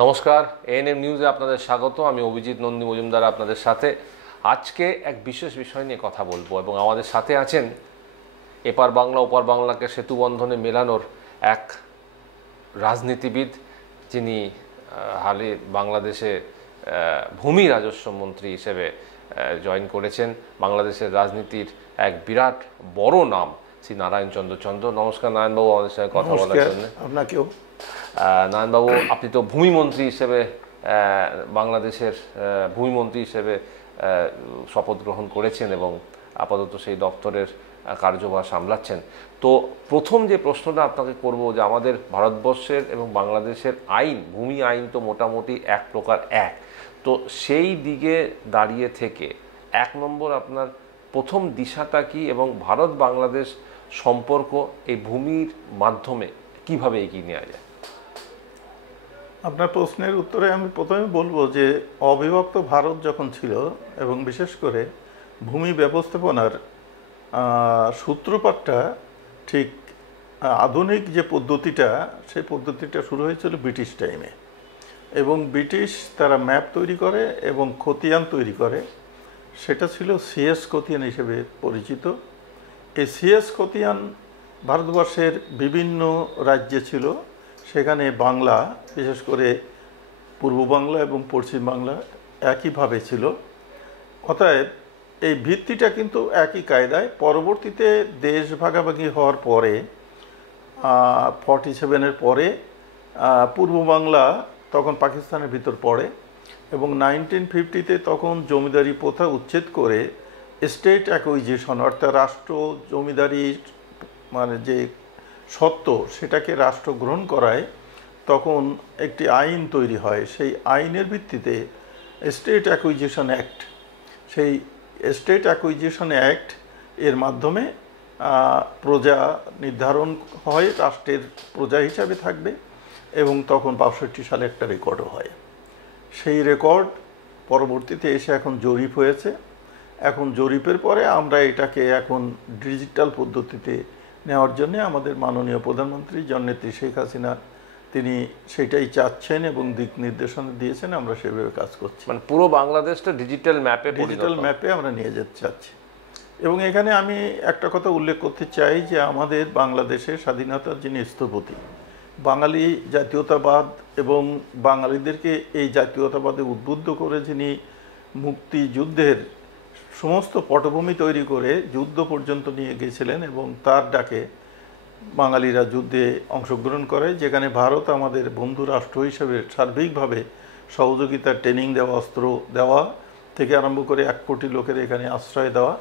নমস্কার, এএনএম নিউজে আপনাদের স্বাগত। আমি অভিজিৎ নন্দী মজুমদার আপনাদের সাথে। আজকে এক বিশেষ বিষয় নিয়ে কথা বলবো এবং আমাদের সাথে আছেন এপার বাংলা ওপার বাংলাকে সেতু বন্ধনে মেলানোর এক রাজনীতিবিদ, যিনি হালে বাংলাদেশে ভূমি রাজস্ব মন্ত্রী হিসেবে জয়েন করেছেন। বাংলাদেশের রাজনীতির এক বিরাট বড় নাম শ্রী নারায়ণচন্দ্র চন্দ্র। নমস্কার নারায়ণবাবু, আমাদের সঙ্গে কথা বলার জন্য। আপনাকেও। নারায়ণবাবু, আপনি তো ভূমিমন্ত্রী হিসেবে বাংলাদেশের ভূমিমন্ত্রী হিসেবে শপথ গ্রহণ করেছেন এবং আপাতত সেই দপ্তরের কার্যভার সামলাচ্ছেন। তো প্রথম যে প্রশ্নটা আপনাকে করব, যে আমাদের ভারতবর্ষের এবং বাংলাদেশের আইন, ভূমি আইন তো মোটামুটি এক প্রকার এক, তো সেই দিকে দাঁড়িয়ে থেকে এক নম্বর আপনার প্রথম দিশাটা কি এবং ভারত বাংলাদেশ সম্পর্ক এই ভূমির মাধ্যমে কিভাবে এগিয়ে নেওয়া যায়? আপনার প্রশ্নের উত্তরে আমি প্রথমে বলবো যে অবিভক্ত ভারত যখন ছিল এবং বিশেষ করে ভূমি ব্যবস্থাপনার সূত্রপাতটা ঠিক আধুনিক যে পদ্ধতিটা, সেই পদ্ধতিটা শুরু হয়েছিল ব্রিটিশ টাইমে। এবং ব্রিটিশ তারা ম্যাপ তৈরি করে এবং খতিয়ান তৈরি করে, সেটা ছিল সিএস খতিয়ান হিসেবে পরিচিত। এই সিএস খতিয়ান ভারতবর্ষের বিভিন্ন রাজ্যে ছিল। সেখানে বাংলা, বিশেষ করে পূর্ব বাংলা এবং পশ্চিম বাংলা একইভাবে ছিল। অতএব এই ভিত্তিটা কিন্তু একই কায়দায়। পরবর্তীতে দেশ ভাগাভাগি হওয়ার পরে 47-এর পরে পূর্ব বাংলা তখন পাকিস্তানের ভিতর পড়ে এবং 1950-তে তখন জমিদারি প্রথা উচ্ছেদ করে স্টেট অ্যাকুইজিশন, অর্থাৎ রাষ্ট্র জমিদারি মানে যে সত্ত্ব সেটাকে রাষ্ট্র গ্রহণ করায় তখন একটি আইন তৈরি হয়। সেই আইনের ভিত্তিতে স্টেট অ্যাকুইজিশন অ্যাক্ট, সেই স্টেট অ্যাকুইজিশন অ্যাক্ট এর মাধ্যমে প্রজা নির্ধারণ হয়, রাষ্ট্রের প্রজা হিসাবে থাকবে। এবং তখন 62 সালে একটা রেকর্ডও হয়। সেই রেকর্ড পরবর্তীতে এসে এখন জরিপ হয়েছে। এখন জরিপের পরে আমরা এটাকে এখন ডিজিটাল পদ্ধতিতে নেওয়ার জন্য আমাদের মাননীয় প্রধানমন্ত্রী জননেত্রী শেখ হাসিনা তিনি সেটাই চাচ্ছেন এবং দিক নির্দেশনা দিয়েছেন। আমরা সেভাবে কাজ করছি। মানে পুরো বাংলাদেশটা ডিজিটাল ম্যাপে আমরা নিয়ে যেতে চাচ্ছি। এবং এখানে আমি একটা কথা উল্লেখ করতে চাই যে আমাদের বাংলাদেশের স্বাধীনতার যিনি স্থপতি, বাঙালি জাতীয়তাবাদ এবং বাঙালিদেরকে এই জাতীয়তাবাদে উদ্বুদ্ধ করে যিনি মুক্তিযুদ্ধের সমস্ত পটভূমি তৈরি করে যুদ্ধ পর্যন্ত নিয়ে গিয়েছিলেন এবং তার ডাকে বাঙালিরা যুদ্ধে অংশগ্রহণ করে, যেখানে ভারত আমাদের বন্ধু রাষ্ট্র হিসেবে সার্বিকভাবে সহযোগিতার ট্রেনিং দেওয়া, অস্ত্র দেওয়া থেকে আরম্ভ করে 1 কোটি লোকের এখানে আশ্রয় দেওয়া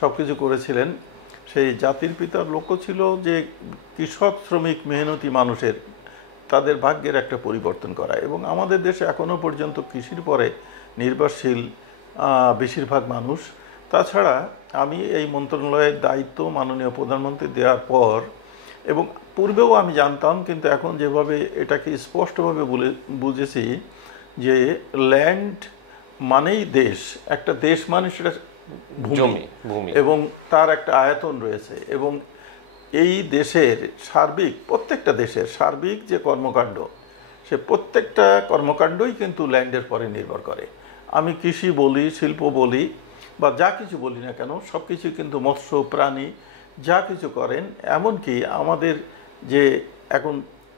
সব কিছু করেছিলেন। সেই জাতির পিতার লক্ষ্য ছিল যে কৃষক, শ্রমিক, মেহনতি মানুষের তাদের ভাগ্যের একটা পরিবর্তন করা। এবং আমাদের দেশে এখনও পর্যন্ত কৃষির পরে নির্ভরশীল বেশিরভাগ মানুষ। তাছাড়া আমি এই মন্ত্রণালয়ের দায়িত্ব মাননীয় প্রধানমন্ত্রী দেওয়ার পর, এবং পূর্বেও আমি জানতাম, কিন্তু এখন যেভাবে এটাকে স্পষ্টভাবে বুঝেছি যে ল্যান্ড মানেই দেশ, একটা দেশ মানে সেটা ভূমি এবং তার একটা আয়তন রয়েছে। এবং এই দেশের সার্বিক, প্রত্যেকটা দেশের সার্বিক যে কর্মকাণ্ড, সে প্রত্যেকটা কর্মকাণ্ডই কিন্তু ল্যান্ডের পরে নির্ভর করে। আমি কৃষি বলি, শিল্প বলি বা যা কিছু বলি না কেন, সব কিছু কিন্তু মৎস্য, প্রাণী যা কিছু করেন, এমনকি আমাদের যে এখন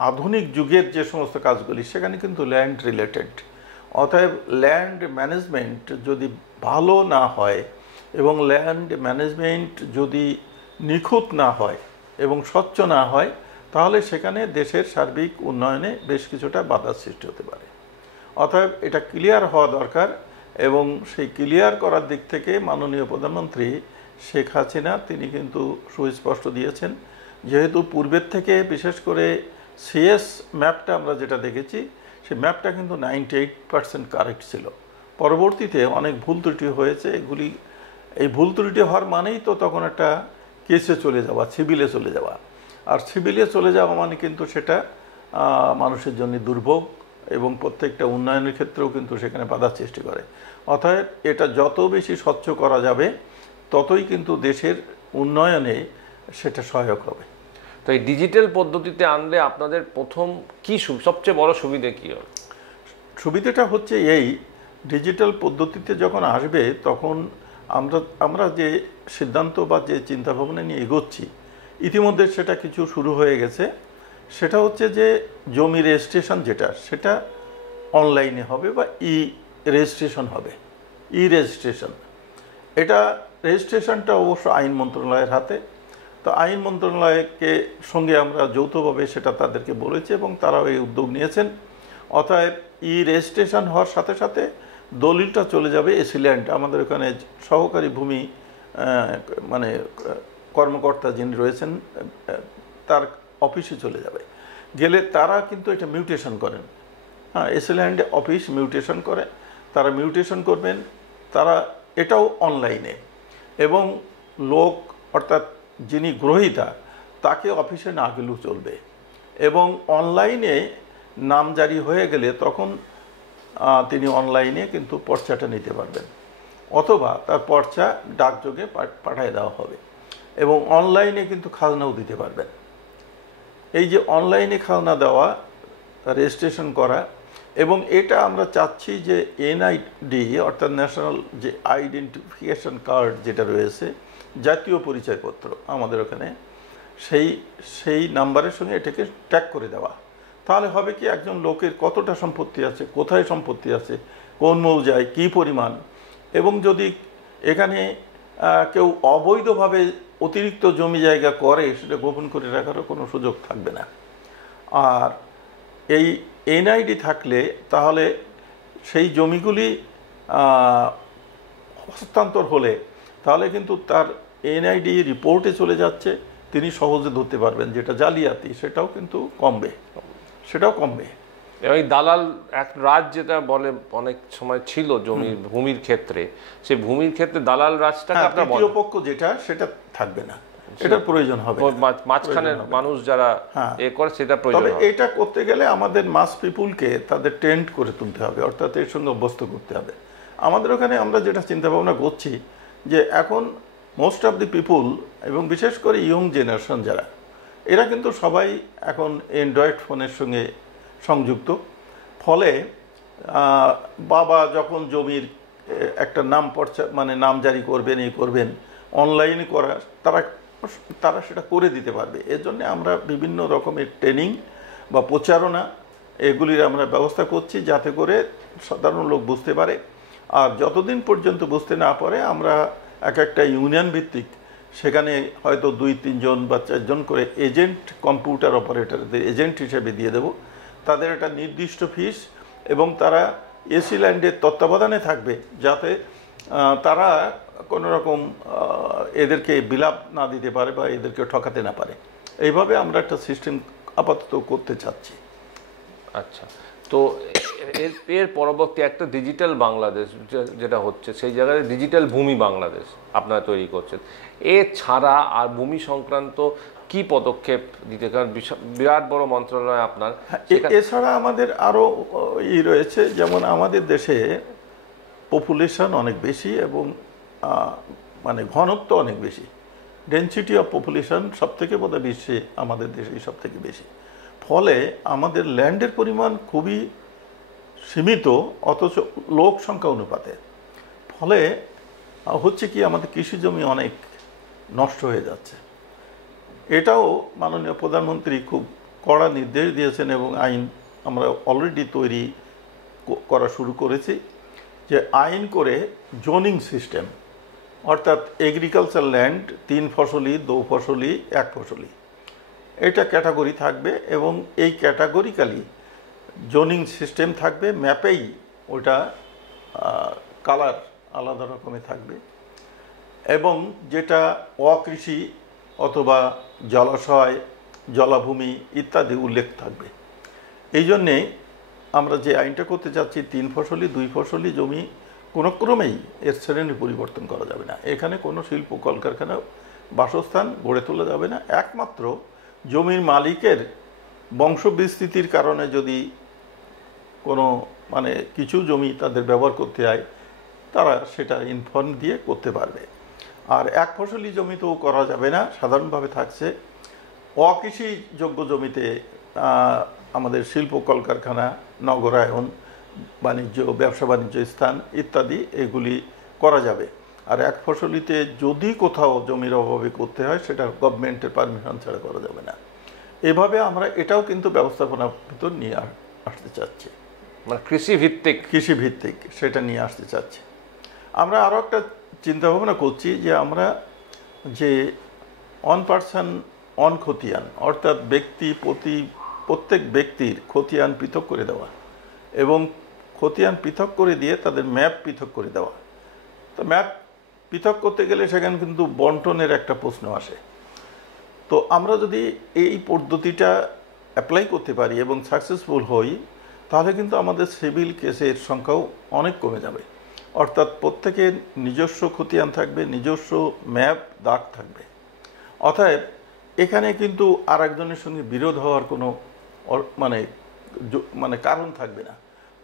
আধুনিক যুগের যে সমস্ত কাজগুলি সেখানে কিন্তু ল্যান্ড রিলেটেড। অতএব ল্যান্ড ম্যানেজমেন্ট যদি ভালো না হয় এবং ল্যান্ড ম্যানেজমেন্ট যদি নিখুঁত না হয় এবং স্বচ্ছ না হয়, তাহলে সেখানে দেশের সার্বিক উন্নয়নে বেশ কিছুটা বাধার সৃষ্টি হতে পারে। অতএব এটা ক্লিয়ার হওয়া দরকার। এবং সেই ক্লিয়ার করার দিক থেকে মাননীয় প্রধানমন্ত্রী শেখ হাসিনা তিনি কিন্তু সুস্পষ্ট দিয়েছেন। যেহেতু পূর্বের থেকে বিশেষ করে সিএস ম্যাপটা আমরা যেটা দেখেছি, সেই ম্যাপটা কিন্তু 98% কারেক্ট ছিল। পরবর্তীতে অনেক ভুল ত্রুটি হয়েছে। এই ভুল ত্রুটি হওয়ার মানেই তো তখন একটা কেসে চলে যাওয়া, সিভিলে চলে যাওয়া। আর সিভিলে চলে যাওয়া মানে কিন্তু সেটা মানুষের জন্য দুর্ভোগ এবং প্রত্যেকটা উন্নয়নের ক্ষেত্রেও কিন্তু সেখানে বাধা সৃষ্টি করে। অতএব এটা যত বেশি স্বচ্ছ করা যাবে ততই কিন্তু দেশের উন্নয়নে সেটা সহায়ক হবে। তো এই ডিজিটাল পদ্ধতিতে আনলে আপনাদের প্রথম কি সবচেয়ে বড় সুবিধা কি হবে? সুবিধাটা হচ্ছে এই, ডিজিটাল পদ্ধতিতে যখন আসবে তখন আমরা যে সিদ্ধান্ত বা যে চিন্তাভাবনা নিয়ে এগোচ্ছি, ইতিমধ্যে সেটা কিছু শুরু হয়ে গেছে। সেটা হচ্ছে যে জমি রেজিস্ট্রেশন যেটা, সেটা অনলাইনে হবে বা রেজিস্ট্রেশন হবে। রেজিস্ট্রেশন, এটা রেজিস্ট্রেশনটা অবশ্য আইন মন্ত্রণালয়ের হাতে। তো আইন মন্ত্রণালয়কে সঙ্গে আমরা যৌথভাবে সেটা তাদেরকে বলেছি এবং তারাও এই উদ্যোগ নিয়েছেন। অতএব রেজিস্ট্রেশন হওয়ার সাথে সাথে দলিলটা চলে যাবে এসিল্যান্ড, আমাদের ওখানে সহকারী ভূমি মানে কর্মকর্তা যিনি রয়েছেন তার অফিসে চলে যাবে। গেলে তারা কিন্তু এটা মিউটেশন করেন। হ্যাঁ, এসিল্যান্ড অফিস মিউটেশন করে, তারা মিউটেশন করবেন। তারা এটাও অনলাইনে, এবং লোক অর্থাৎ যিনি গ্রহীতা তাকে অফিসে না গেলেও চলবে। এবং অনলাইনে নাম জারি হয়ে গেলে তখন তিনি অনলাইনে কিন্তু পর্চাটা নিতে পারবেন, অথবা তার পর্চা ডাকযোগে পাঠিয়ে দেওয়া হবে, এবং অনলাইনে কিন্তু খাজনাও দিতে পারবেন। এই যে অনলাইনে খাজনা দেওয়া, রেজিস্ট্রেশন করা, এবং এটা আমরা চাচ্ছি যে এনআইডি অর্থাৎ ন্যাশনাল যে আইডেন্টিফিকেশন কার্ড যেটা রয়েছে, জাতীয় পরিচয়পত্র আমাদের ওখানে, সেই নাম্বারের সঙ্গে এটাকে ট্যাগ করে দেওয়া। তাহলে হবে কি, একজন লোকের কতটা সম্পত্তি আছে, কোথায় সম্পত্তি আছে, কোন মৌজায় কী পরিমাণ, এবং যদি এখানে কেউ অবৈধভাবে অতিরিক্ত জমি জায়গা করে সেটা গোপন করে রাখারও কোনো সুযোগ থাকবে না। আর এই এনআইডি থাকলে তাহলে সেই জমিগুলি হস্তান্তর হলে তাহলে কিন্তু তার এনআইডি রিপোর্টে চলে যাচ্ছে, তিনি সহজে ধরতে পারবেন যেটা জালিয়াতি, সেটাও কিন্তু কমবে। এবং দালাল এক রাজ যেটা বলে অনেক সময় ছিল জমির ভূমির ক্ষেত্রে, সেই ভূমির ক্ষেত্রে দালাল রাজটাকে আপনার তৃতীয় পক্ষ যেটা, সেটা থাকবে না, এটার প্রয়োজন হবে। মাঝখানের মানুষ যারা এ করে সেটা প্রয়োজন হবে। তবে এটা করতে গেলে আমাদের মাস পিপুলকে তাদের ট্রেন্ড করে তুলতে হবে, অর্থাৎ এর সঙ্গে অভ্যস্ত করতে হবে। আমাদের ওখানে আমরা যেটা চিন্তা ভাবনা করছি যে এখন মোস্ট অফ দি পিপুল, এবং বিশেষ করে ইয়ং জেনারেশন যারা, এরা কিন্তু সবাই এখন অ্যান্ড্রয়েড ফোনের সঙ্গে সংযুক্ত। ফলে বাবা যখন জমির একটা নাম পর্চা মানে নাম জারি করবেন অনলাইনে করা, তারা সেটা করে দিতে পারবে। এর জন্য আমরা বিভিন্ন রকমের ট্রেনিং বা প্রচারণা এগুলির আমরা ব্যবস্থা করছি, যাতে করে সাধারণ লোক বুঝতে পারে। আর যতদিন পর্যন্ত বুঝতে না পারে, আমরা একটা ইউনিয়ন ভিত্তিক সেখানে হয়তো 2-3 জন বা 4 জন করে এজেন্ট, কম্পিউটার অপারেটরদের এজেন্ট হিসেবে দিয়ে দেব। তাদের একটা নির্দিষ্ট ফিস, এবং তারা এসিল্যান্ডের তত্ত্বাবধানে থাকবে, যাতে তারা কোনো রকম এদেরকে বিলাপ না দিতে পারে বা এদেরকে ঠকাতে না পারে। এইভাবে আমরা একটা সিস্টেম আপাতত করতে চাচ্ছি। আচ্ছা, তো এর পরবর্তী একটা ডিজিটাল বাংলাদেশ যেটা হচ্ছে, সেই জায়গায় ডিজিটাল ভূমি বাংলাদেশ আপনারা তৈরি করছেন। এছাড়া আর ভূমি সংক্রান্ত কি পদক্ষেপ দিতে, কারণ বিরাট বড় মন্ত্রণালয় আপনার। এছাড়া আমাদের আরও রয়েছে, যেমন আমাদের দেশে পপুলেশন অনেক বেশি, এবং মানে ঘনত্ব অনেক বেশি, ডেনসিটি অফ পপুলেশন সব থেকে বোধহয় বিশ্বে আমাদের দেশেই সব থেকে বেশি। ফলে আমাদের ল্যান্ডের পরিমাণ খুবই সীমিত, অথচ লোক সংখ্যা অনুপাতে। ফলে হচ্ছে কি, আমাদের কৃষি জমি অনেক নষ্ট হয়ে যাচ্ছে। এটাও মাননীয় প্রধানমন্ত্রী খুব কড়া নির্দেশ দিয়েছেন, এবং আইন আমরা অলরেডি তৈরি করা শুরু করেছি, যে আইন করে জোনিং সিস্টেম, অর্থাৎ এগ্রিকালচার ল্যান্ড 3 ফসলি, 2 ফসলি, 1 ফসলি, এটা ক্যাটাগরি থাকবে, এবং এই ক্যাটাগরিক্যালি জোনিং সিস্টেম থাকবে। ম্যাপেই ওটা কালার আলাদা রকমের থাকবে, এবং যেটা অকৃষি অথবা জলাশয়, জলাভূমি ইত্যাদি উল্লেখ থাকবে। এই জন্যে আমরা যে আইনটা করতে চাচ্ছি, 3 ফসলি, 2 ফসলি জমি কোনো ক্রমেই এর শ্রেণী পরিবর্তন করা যাবে না। এখানে কোনো শিল্প কলকারখানা, বাসস্থান গড়ে তোলা যাবে না। একমাত্র জমির মালিকের বংশবিস্তৃতির কারণে যদি কোনো মানে কিছু জমি তাদের ব্যবহার করতে হয়, তারা সেটা ইনফর্ম দিয়ে করতে পারবে। আর 1 ফসলি জমিতেও করা যাবে না, সাধারণভাবে থাকছে। অকৃষিযোগ্য জমিতে আমাদের শিল্প কলকারখানা, নগরায়ন, বাণিজ্য, ব্যবসা বাণিজ্য স্থান ইত্যাদি এগুলি করা যাবে। আর এক ফসলিতে যদি কোথাও জমির অভাবে করতে হয় সেটা গভর্নমেন্টের পারমিশন ছাড়া করা যাবে না। এভাবে আমরা এটাও কিন্তু ব্যবস্থাপনার ভিতর নিয়ে আসতে চাচ্ছি, মানে কৃষি ভিত্তিক সেটা নিয়ে আসতে চাচ্ছি। আমরা আরও একটা চিন্তা ভাবনা করছি যে আমরা যে অন পার্সন অন খতিয়ান, অর্থাৎ প্রত্যেক ব্যক্তির খতিয়ান পৃথক করে দেওয়া এবং খতিয়ান পৃথক করে দিয়ে তাদের ম্যাপ পৃথক করে দেওয়া। তো ম্যাপ পৃথক করতে গেলে সেখানে কিন্তু বন্টনের একটা প্রশ্ন আসে। তো আমরা যদি এই পদ্ধতিটা অ্যাপ্লাই করতে পারি এবং সাকসেসফুল হই, তাহলে কিন্তু আমাদের সিভিল কেসের সংখ্যাও অনেক কমে যাবে। অর্থাৎ প্রত্যেকের নিজস্ব খতিয়ান থাকবে, নিজস্ব ম্যাপ দাগ থাকবে। অতএব এখানে কিন্তু আর একজনের সঙ্গে বিরোধ হওয়ার কোনো মানে কারণ থাকবে না।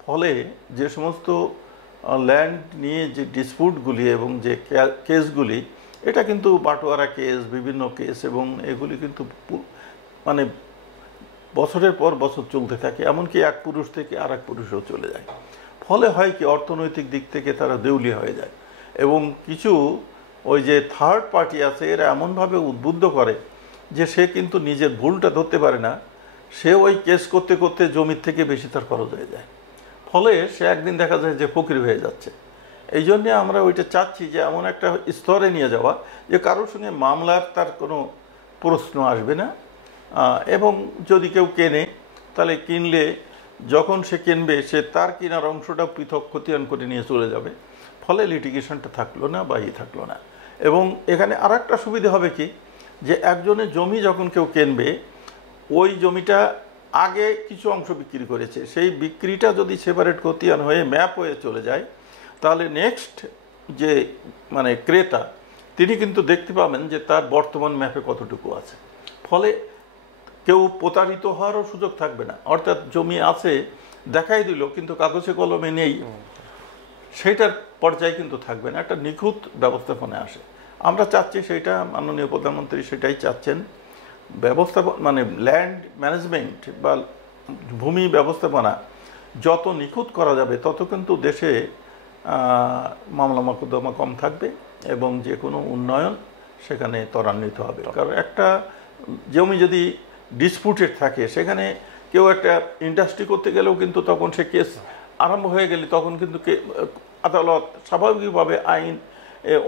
ফলে যে সমস্ত ল্যান্ড নিয়ে যে ডিসপুটগুলি এবং যে কেসগুলি, এটা কিন্তু বাটোয়ারা কেস, বিভিন্ন কেস, এবং এগুলি কিন্তু মানে বছরের পর বছর চলতে থাকে, এমনকি এক পুরুষ থেকে আর এক পুরুষও চলে যায়। ফলে হয় কি, অর্থনৈতিক দিক থেকে তারা দেউলিয়া হয়ে যায়। এবং কিছু ওই যে থার্ড পার্টি আছে, এরা এমনভাবে উদ্বুদ্ধ করে যে সে কিন্তু নিজের ভুলটা ধরতে পারে না, সে ওই কেস করতে করতে জমির থেকে বেশি তার খরচ হয়ে যায়। ফলে সে একদিন দেখা যায় যে ফকির হয়ে যাচ্ছে। এই জন্যে আমরা ওইটা চাচ্ছি যে এমন একটা স্তরে নিয়ে যাওয়া যে কারোর সঙ্গে মামলার তার কোনো প্রশ্ন আসবে না। এবং যদি কেউ কেনে, তাহলে কিনলে যখন সে কিনবে সে তার কেনার অংশটা পৃথক খতিয়ান করে নিয়ে চলে যাবে। ফলে লিটিগেশনটা থাকলো না বা থাকলো না। এবং এখানে আর একটা সুবিধা হবে কি, যে একজনের জমি যখন কেউ কিনবে, ওই জমিটা আগে কিছু অংশ বিক্রি করেছে, সেই বিক্রিটা যদি সেপারেট খতিয়ান হয়ে ম্যাপ হয়ে চলে যায়, তাহলে নেক্সট যে মানে ক্রেতা, তিনি কিন্তু দেখতে পাবেন যে তার বর্তমান ম্যাপে কতটুকু আছে। ফলে কেউ প্রতারিত হওয়ারও সুযোগ থাকবে না। অর্থাৎ জমি আছে দেখাই দিল কিন্তু কাগজে কলমে নেই, সেইটার পর্যায়ে কিন্তু থাকবে না, একটা নিখুঁত ব্যবস্থাপনা আসে। আমরা চাচ্ছি সেইটা, মাননীয় প্রধানমন্ত্রী সেটাই চাচ্ছেন। ব্যবস্থাপনা মানে ল্যান্ড ম্যানেজমেন্ট বা ভূমি ব্যবস্থাপনা যত নিখুঁত করা যাবে, তত কিন্তু দেশে মামলা মোকদ্দমা কম থাকবে এবং যে কোনো উন্নয়ন সেখানে ত্বরান্বিত হবে। কারণ একটা জমি যদি ডিসপুটেড থাকে, সেখানে কেউ একটা ইন্ডাস্ট্রি করতে গেলেও কিন্তু তখন সে কেস আরম্ভ হয়ে গেলে তখন কিন্তু আদালত স্বাভাবিকভাবে আইন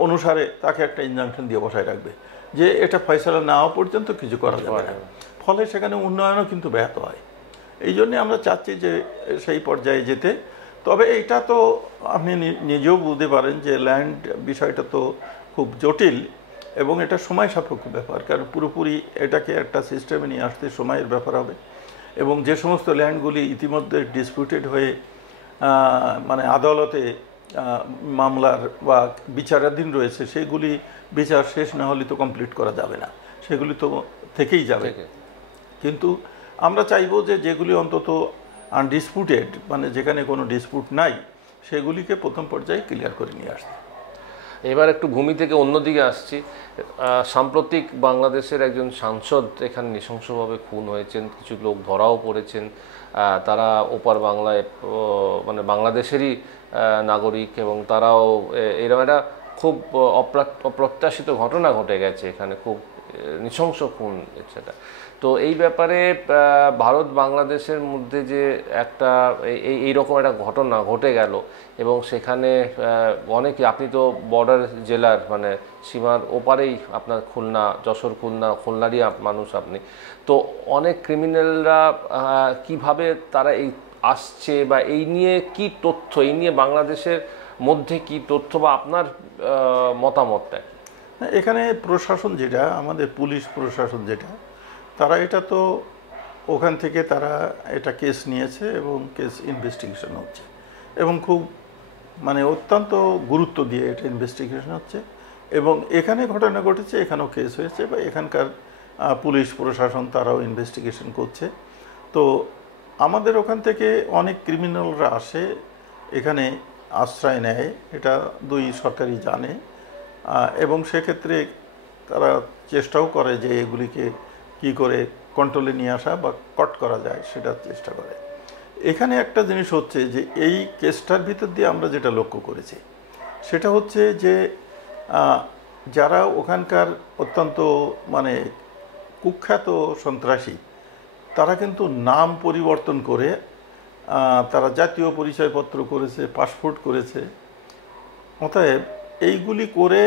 অনুসারে তাকে একটা ইনজাংশন দিয়ে বসায় রাখবে যে এটা ফয়সালা না হওয়া পর্যন্ত কিছু করা যাবে না। ফলে সেখানে উন্নয়নও কিন্তু ব্যাহত হয়। এই জন্যে আমরা চাচ্ছি যে সেই পর্যায়ে যেতে। তবে এটা তো আপনি নিজেও বুঝতে পারেন যে ল্যান্ড বিষয়টা তো খুব জটিল এবং এটা সময় সাপেক্ষ ব্যাপার। কারণ পুরোপুরি এটাকে একটা সিস্টেমে নিয়ে আসতে সময়ের ব্যাপার হবে। এবং যে সমস্ত ল্যান্ডগুলি ইতিমধ্যে ডিসপিউটেড হয়ে মানে আদালতে মামলার বা বিচারাধীন রয়েছে, সেগুলি বিচার শেষ না হলে তো কমপ্লিট করা যাবে না, সেগুলি তো থেকেই যাবে। কিন্তু আমরা চাইব যে যেগুলি অন্তত আনডিসপুটেড, মানে যেখানে কোনো ডিসপুট নাই, সেগুলিকে প্রথম পর্যায়ে ক্লিয়ার করে নিয়ে আসতে। এবার একটু ভূমি থেকে অন্যদিকে আসছি। সাম্প্রতিক বাংলাদেশের একজন সাংসদ এখানে নৃশংসভাবে খুন হয়েছেন, কিছু লোক ধরাও পড়েছেন। তারা ওপার বাংলায় মানে বাংলাদেশেরই নাগরিক এবং তারাও এরকম একটা খুব অপ্রত্যাশিত ঘটনা ঘটে গেছে এখানে, খুব নৃশংস খুন সেটা। তো এই ব্যাপারে ভারত বাংলাদেশের মধ্যে যে একটা এইরকম একটা ঘটনা ঘটে গেল এবং সেখানে অনেকে, আপনি তো বর্ডার জেলার মানে সীমার ওপারেই আপনার খুলনা, যশোর খুলনারই মানুষ আপনি, তো অনেক ক্রিমিনালরা কিভাবে তারা এই আসছে বা এই নিয়ে কি তথ্য, এই নিয়ে বাংলাদেশের মধ্যে কি তথ্য বা আপনার মতামতটা? এখানে প্রশাসন যেটা, আমাদের পুলিশ প্রশাসন যেটা, তারা এটা তো ওখান থেকে তারা এটা কেস নিয়েছে এবং কেস ইনভেস্টিগেশন হচ্ছে এবং খুব মানে অত্যন্ত গুরুত্ব দিয়ে এটা ইনভেস্টিগেশন হচ্ছে। এবং এখানে ঘটনা ঘটেছে, এখানেও কেস হয়েছে বা এখানকার পুলিশ প্রশাসন তারাও ইনভেস্টিগেশন করছে। তো আমাদের ওখান থেকে অনেক ক্রিমিনালরা আসে, এখানে আশ্রয় নেয়, এটা দুই সরকারই জানে এবং সেক্ষেত্রে তারা চেষ্টাও করে যে এগুলিকে কি করে কন্ট্রোলে নিয়ে আসা বা কট করা যায় সেটার চেষ্টা করে। এখানে একটা জিনিস হচ্ছে যে এই কেসটার ভিতর দিয়ে আমরা যেটা লক্ষ্য করেছি সেটা হচ্ছে যে যারা ওখানকার অত্যন্ত মানে কুখ্যাত সন্ত্রাসী, তারা কিন্তু নাম পরিবর্তন করে তারা জাতীয় পরিচয়পত্র করেছে, পাসপোর্ট করেছে। অতএব এইগুলি করে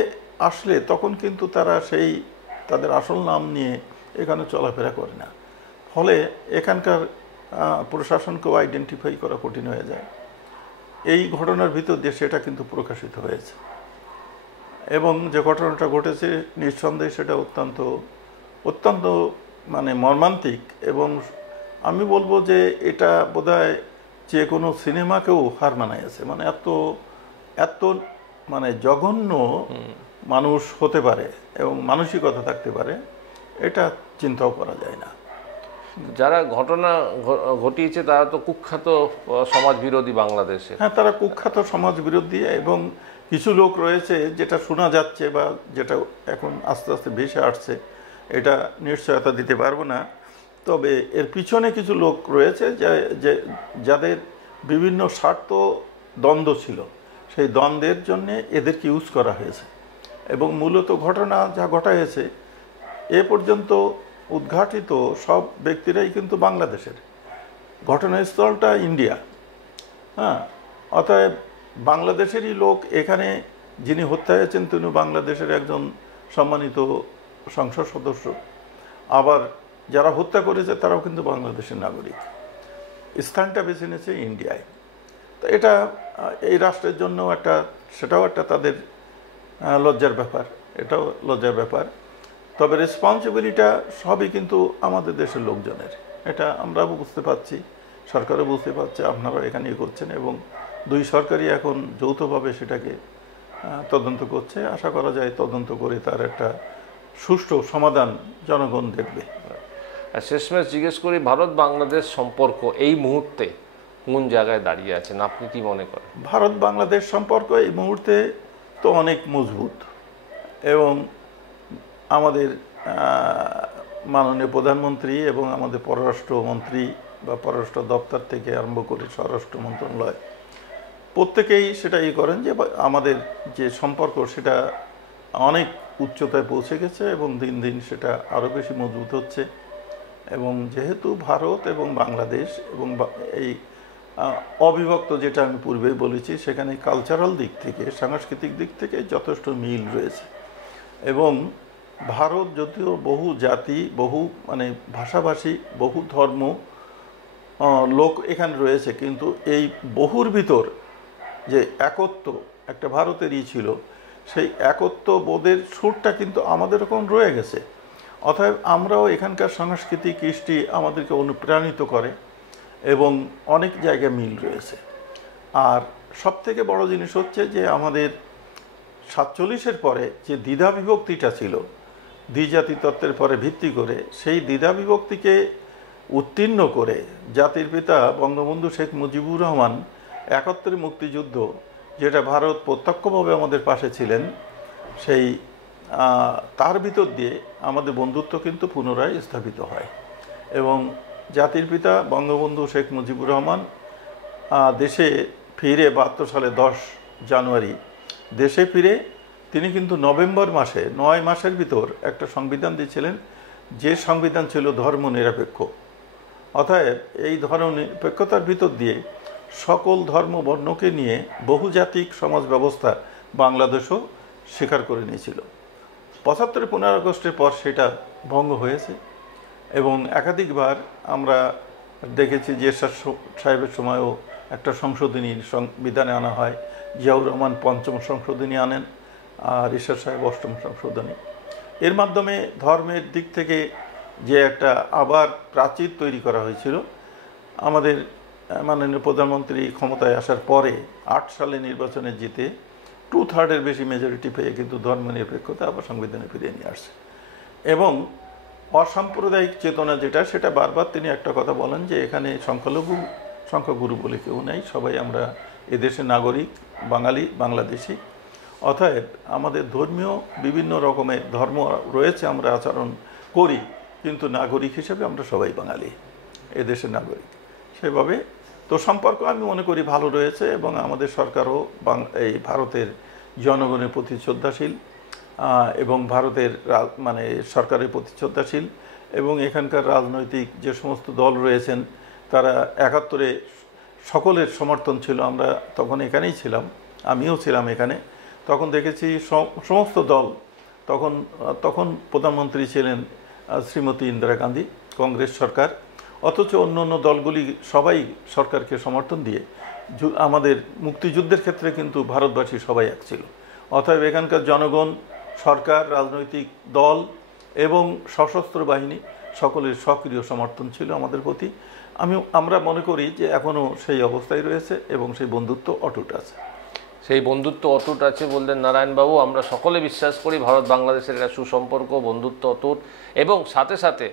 আসলে তখন কিন্তু তারা সেই তাদের আসল নাম নিয়ে এখানে চলাফেরা করে না, ফলে এখানকার প্রশাসনকেও আইডেন্টিফাই করা কঠিন হয়ে যায়। এই ঘটনার ভিতর দিয়ে সেটা কিন্তু প্রকাশিত হয়েছে এবং যে ঘটনাটা ঘটেছে নিঃসন্দেহে সেটা অত্যন্ত অত্যন্ত মানে মর্মান্তিক এবং আমি বলবো যে এটা বোধহয় যে কোনো সিনেমাকেও হার মানাইছে। মানে এত এত মানে জঘন্য মানুষ হতে পারে এবং মানসিকতা থাকতে পারে, এটা চিন্তাও করা যায় না। যারা ঘটনা ঘটিয়েছে তারা তো কুখ্যাত সমাজ বিরোধী বাংলাদেশে। হ্যাঁ, তারা কুখ্যাত সমাজ বিরোধী এবং কিছু লোক রয়েছে যেটা শোনা যাচ্ছে বা যেটা এখন আস্তে আস্তে ভেসে আসছে, এটা নিশ্চয়তা দিতে পারবো না, তবে এর পিছনে কিছু লোক রয়েছে যে যাদের বিভিন্ন স্বার্থ দ্বন্দ্ব ছিল, সেই দ্বন্দ্বের জন্যে এদেরকে ইউজ করা হয়েছে এবং মূলত ঘটনা যা ঘটাইছে এ পর্যন্ত উদ্ঘাটিত সব ব্যক্তিরাই কিন্তু বাংলাদেশের, ঘটনাস্থলটা ইন্ডিয়া। হ্যাঁ, অতএব বাংলাদেশেরই লোক এখানে যিনি হত্যা হয়েছেন তিনি বাংলাদেশের একজন সম্মানিত সংসদ সদস্য, আবার যারা হত্যা করেছে তারাও কিন্তু বাংলাদেশের নাগরিক, স্থানটা বেছে নিয়েছে ইন্ডিয়ায়। তো এটা এই রাষ্ট্রের জন্য একটা সেটাও একটা তাদের লজ্জার ব্যাপার, এটাও লজ্জার ব্যাপার। তবে রেসপন্সিবিলিটা সবই কিন্তু আমাদের দেশের লোকজনের, এটা আমরাও বুঝতে পারছি, সরকারও বুঝতে পারছে, আপনারা এখানে করছেন এবং দুই সরকারই এখন যৌথভাবে সেটাকে তদন্ত করছে। আশা করা যায় তদন্ত করে তার একটা সুষ্ঠু সমাধান জনগণ দেখবে। শেষমেশ জিজ্ঞেস করি, ভারত বাংলাদেশ সম্পর্ক এই মুহূর্তে কোন জায়গায় দাঁড়িয়ে আছেন, আপনি কি মনে করেন? ভারত বাংলাদেশ সম্পর্ক এই মুহূর্তে তো অনেক মজবুত এবং আমাদের মাননীয় প্রধানমন্ত্রী এবং আমাদের পররাষ্ট্রমন্ত্রী বা পররাষ্ট্র দপ্তর থেকে আরম্ভ করে স্বরাষ্ট্র মন্ত্রণালয় প্রত্যেকেই সেটাই করেন যে আমাদের যে সম্পর্ক সেটা অনেক উচ্চতায় পৌঁছে গেছে এবং দিন দিন সেটা আরও বেশি মজবুত হচ্ছে। এবং যেহেতু ভারত এবং বাংলাদেশ এবং এই অবিভক্ত, যেটা আমি পূর্বেই বলেছি, সেখানে কালচারাল দিক থেকে সাংস্কৃতিক দিক থেকে যথেষ্ট মিল রয়েছে এবং ভারত যদিও বহু জাতি, বহু মানে ভাষাভাষী, বহু ধর্ম লোক এখানে রয়েছে, কিন্তু এই বহুর ভিতর যে একত্ব একটা ভারতেরই ছিল, সেই একত্ব বোধের সুরটা কিন্তু আমাদের এখন রয়ে গেছে। অতএব আমরাও এখানকার সংস্কৃতি কৃষ্টি আমাদেরকে অনুপ্রাণিত করে এবং অনেক জায়গায় মিল রয়েছে। আর সবথেকে বড় জিনিস হচ্ছে যে আমাদের 47-এর পরে যে দ্বিধা বিভক্তিটা ছিল, দ্বিজাতি তত্ত্বের পরে ভিত্তি করে, সেই দ্বিধা বিভক্তিকে উত্তীর্ণ করে জাতির পিতা বঙ্গবন্ধু শেখ মুজিবুর রহমান 71 মুক্তিযুদ্ধ, যেটা ভারত প্রত্যক্ষভাবে আমাদের পাশে ছিলেন, সেই তার ভিতর দিয়ে আমাদের বন্ধুত্ব কিন্তু পুনরায় স্থাপিত হয় এবং জাতির পিতা বঙ্গবন্ধু শেখ মুজিবুর রহমান দেশে ফিরে 72 সালে 10 জানুয়ারি দেশে ফিরে তিনি কিন্তু নভেম্বর মাসে 9 মাসের ভিতর একটা সংবিধান দিয়েছিলেন, যে সংবিধান ছিল ধর্ম নিরপেক্ষ। অতএব এই ধর্মনিরপেক্ষতার ভিতর দিয়ে সকল ধর্ম বর্ণকে নিয়ে বহুজাতিক সমাজ ব্যবস্থা বাংলাদেশও স্বীকার করে নিয়েছিল। 75 15 আগস্টের পর সেটা ভঙ্গ হয়েছে এবং একাধিকবার আমরা দেখেছি যে এরশাদ সাহেবের সময়ও একটা সংশোধনী সংবিধানে আনা হয়, জিয়াউর রহমান 5ম সংশোধনী আনেন আর এরশাদ সাহেব 8ম সংশোধনী। এর মাধ্যমে ধর্মের দিক থেকে যে একটা আবার প্রাচীর তৈরি করা হয়েছিল, আমাদের মাননীয় প্রধানমন্ত্রী ক্ষমতায় আসার পরে 8 সালে নির্বাচনে জিতে 2/3 বেশি মেজরিটি পেয়ে কিন্তু ধর্মনিরপেক্ষতা আবার সংবিধানে ফিরিয়ে নিয়ে আসছে। এবং অসাম্প্রদায়িক চেতনা যেটা, সেটা বারবার তিনি একটা কথা বলেন যে এখানে সংখ্যাগুরু বলে কেউ নেই, সবাই আমরা এদেশের নাগরিক, বাঙালি, বাংলাদেশি। অতএব আমাদের ধর্মীয় বিভিন্ন রকমের ধর্ম রয়েছে, আমরা আচরণ করি, কিন্তু নাগরিক হিসেবে আমরা সবাই বাঙালি, এদেশের নাগরিক। সেভাবে তো সম্পর্ক আমি মনে করি ভালো রয়েছে এবং আমাদের সরকারও এই ভারতের জনগণের প্রতি শ্রদ্ধাশীল এবং ভারতের মানে সরকারের প্রতি শ্রদ্ধাশীল এবং এখানকার রাজনৈতিক যে সমস্ত দল রয়েছেন তারা ৭১-এ সকলের সমর্থন ছিল। আমরা তখন এখানেই ছিলাম, আমিও ছিলাম এখানে। তখন দেখেছি সমস্ত দল, তখন প্রধানমন্ত্রী ছিলেন শ্রীমতী ইন্দিরা গান্ধী, কংগ্রেস সরকার, অথচ অন্য অন্য দলগুলি সবাই সরকারকে সমর্থন দিয়ে আমাদের মুক্তিযুদ্ধের ক্ষেত্রে কিন্তু ভারতবাসী সবাই এক ছিল। অতএব এখানকার জনগণ, সরকার, রাজনৈতিক দল এবং সশস্ত্র বাহিনী সকলের সক্রিয় সমর্থন ছিল আমাদের প্রতি। আমরা মনে করি যে এখনও সেই অবস্থায় রয়েছে এবং সেই বন্ধুত্ব অটুট আছে। সেই বন্ধুত্ব অটুট আছে বললেন নারায়ণবাবু। আমরা সকলে বিশ্বাস করি ভারত বাংলাদেশের একটা সুসম্পর্ক, বন্ধুত্ব অটুট, এবং সাথে সাথে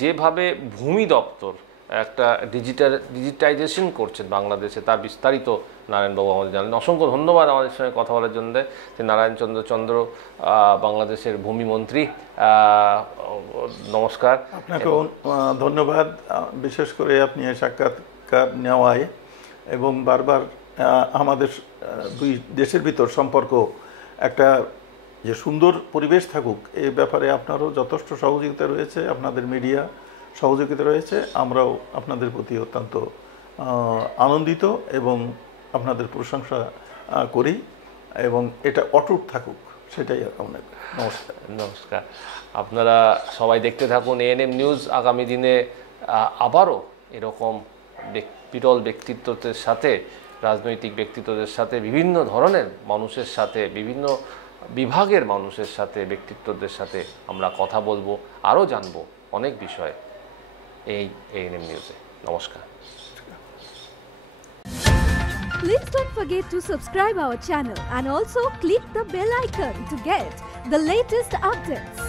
যেভাবে ভূমি দপ্তর একটা ডিজিটাইজেশন করছেন বাংলাদেশে, তার বিস্তারিত নারায়ণবাবু আমাদের জানালেন। অসংখ্য ধন্যবাদ আমাদের সঙ্গে কথা বলার জন্য। যে নারায়ণচন্দ্র বাংলাদেশের ভূমিমন্ত্রী, নমস্কার। আপনাকেও ধন্যবাদ, বিশেষ করে আপনি এই সাক্ষাৎকার নেওয়ায় এবং বারবার আমাদের দুই দেশের ভিতর সম্পর্ক একটা যে সুন্দর পরিবেশ থাকুক এই ব্যাপারে আপনারও যথেষ্ট সহযোগিতা রয়েছে, আপনাদের মিডিয়া সহযোগিতা রয়েছে। আমরাও আপনাদের প্রতি অত্যন্ত আনন্দিত এবং আপনাদের প্রশংসা করি এবং এটা অটুট থাকুক, সেটাই অনেক। নমস্কার। নমস্কার। আপনারা সবাই দেখতে থাকুন এএনএম নিউজ। আগামী দিনে আবারও এরকম বিরল ব্যক্তিত্বদের সাথে, রাজনৈতিক ব্যক্তিত্বদের সাথে, বিভিন্ন ধরনের মানুষের সাথে, বিভিন্ন বিভাগের মানুষের সাথে, ব্যক্তিত্বদের সাথে আমরা কথা বলবো, আরও জানবো অনেক বিষয় এই এএনএম নিউজে। নমস্কার। Please don't forget to subscribe our channel and also click the bell icon to get the latest updates.